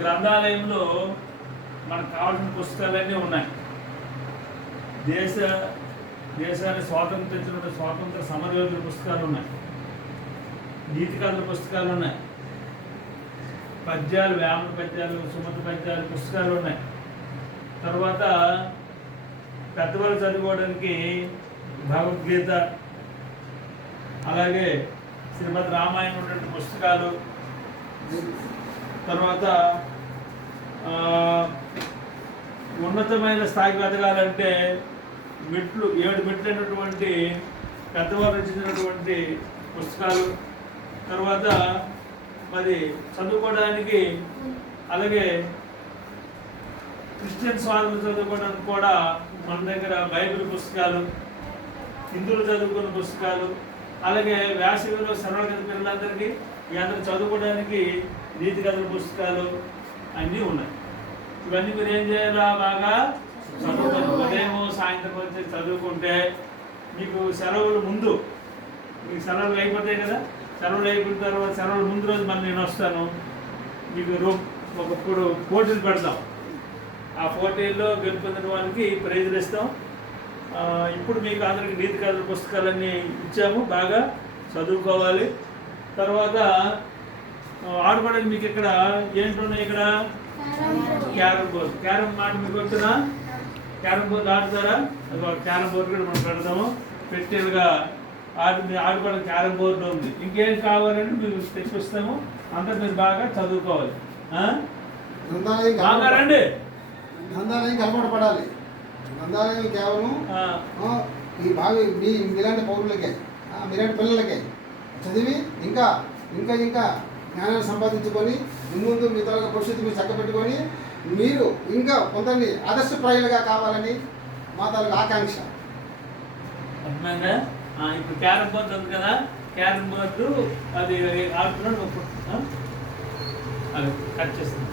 గ్రంథాలయంలో మనకు కావాల్సిన పుస్తకాలన్నీ ఉన్నాయి. దేశాన్ని స్వాతంత్రించిన స్వాతంత్ర సమరయోధుల పుస్తకాలు ఉన్నాయి, నీతి కథల పుస్తకాలు ఉన్నాయి, పద్యాలు, వేమన పద్యాలు, సుమతి పద్యాలు పుస్తకాలు ఉన్నాయి. తర్వాత పెద్దవాళ్ళు చదువుకోవడానికి భగవద్గీత, అలాగే శ్రీమద్ రామాయణం ఉన్నటువంటి పుస్తకాలు, తర్వాత ఉన్నతమైన స్థాయికి ఎదగాలంటే మెట్లు 7 మెట్లు అయినటువంటి పెద్దవాళ్ళు రచించినటువంటి పుస్తకాలు, తర్వాత మరి చదువుకోవడానికి, అలాగే క్రిస్టియన్ స్వాములు చదువుకోవడానికి కూడా మన దగ్గర బైబిల్ పుస్తకాలు, హిందువులు చదువుకున్న పుస్తకాలు, అలాగే వేసవిలో సర్వగత పిల్లలందరికీ అందరూ చదువుకోవడానికి నీతి కథల పుస్తకాలు అన్నీ ఉన్నాయి. ఇవన్నీ మీరు ఏం చేయాలా, బాగా చదువుకోండి. ఉదయం సాయంత్రం వచ్చి చదువుకుంటే మీకు సెలవులు ముందు, మీకు సెలవులు అయిపోతాయి కదా, సెలవులు అయిపోయిన తర్వాత సెలవుల ముందు రోజు మళ్ళీ నేను వస్తాను, మీకు ఒకప్పుడు పోటీలు పెడతాం. ఆ పోటీల్లో గెలుపొందిన వాళ్ళకి ప్రైజులు ఇస్తాం. ఇప్పుడు మీకు అందరికి నీతి కథల పుస్తకాలన్నీ ఇచ్చాము, బాగా చదువుకోవాలి. తర్వాత ఆడుకోవడానికి మీకు ఇక్కడ ఏంటున్నాయి, ఇక్కడ క్యారమ్ బోర్డు. క్యారమ్ మాట మీకు వచ్చినా క్యారమ్ బోర్డు ఆడుతారా? క్యారమ్ బోర్డు కూడా మనం పెడతాము, పెట్టేలుగా ఆడుకోవడానికి క్యారమ్ బోర్డు ఉంది. ఇంకేం కావాలంటే మీరు తెప్పిస్తాము. అంతా మీరు బాగా చదువుకోవాలి. బాగా రండి. గ్రంథాలయం కలపడపడాలి. గ్రంథాలయం కేవలం ఈ భావి మీలాంటి పౌరులకే, మీలాంటి పిల్లలకే చదివి ఇంకా ఇంకా ఇంకా జ్ఞానాన్ని సంపాదించుకొని ముందు మీ తరగతి భవిష్యత్తు మీరు చక్కబెట్టుకొని మీరు ఇంకా కొందరిని ఆదర్శప్రాయులుగా కావాలని మా తరగతి ఆకాంక్ష. అర్థమైందా? ఇప్పుడు క్యారమ్ బోర్డు ఉంది కదా, క్యారమ్ బోర్డు అది ఆడుతున్నాడు, అది కట్ చేస్తుంది.